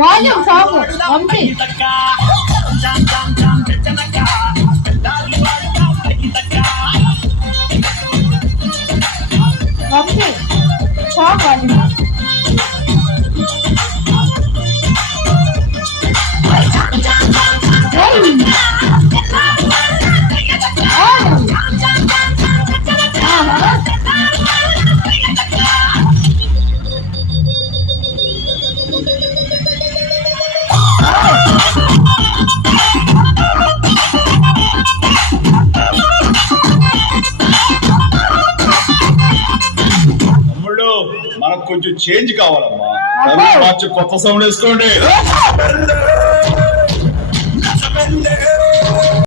Volume song Vamshi Vamshi song volume మనకు కొంచెం change కావాలమ్మా. కొత్త సౌండ్ వేసుకోండి.